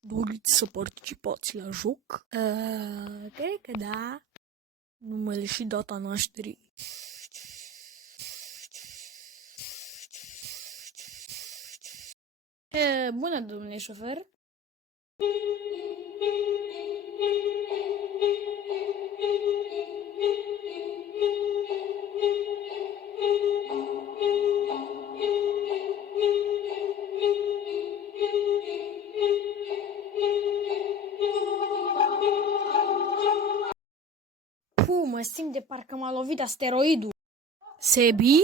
Doriți să participați la joc? Cred că da. Numele și data nașterii. Bună, domnule șofer. Mă simt de parcă m-a lovit asteroidul. Sebi?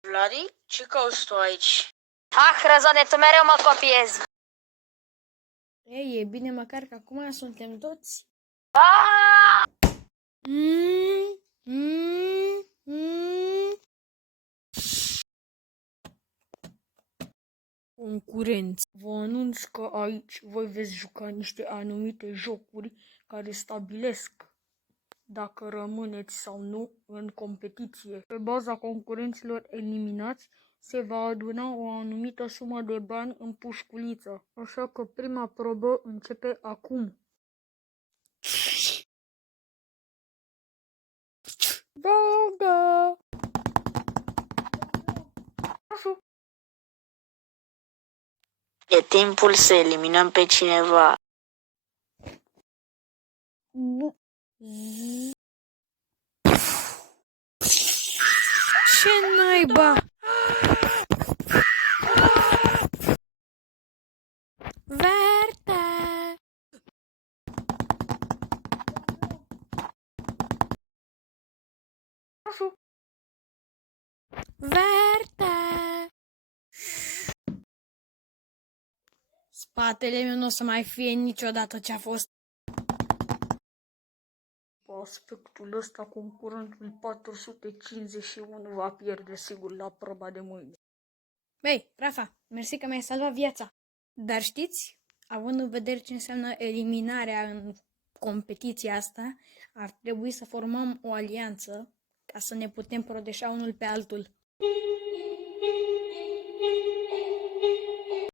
Vladi, ce cauți tu aici? Răzone, tu mereu mă copiezi. Ei, e bine măcar că acum suntem toți. Concurenți, vă anunț că aici voi veți juca niște anumite jocuri care stabilesc dacă rămâneți sau nu în competiție. Pe baza concurenților eliminați, se va aduna o anumită sumă de bani în pușculiță. Așa că prima probă începe acum. Da. E timpul să eliminăm pe cineva. Ce naiba? Verte! Verte! Spatele meu nu o să mai fie niciodată ce a fost. Cu aspectul ăsta, concurentul 451 va pierde sigur la proba de mâine. Băi, Rafa, mersi că mi-ai salvat viața. Dar știți, având în vedere ce înseamnă eliminarea în competiția asta, ar trebui să formăm o alianță ca să ne putem proteja unul pe altul.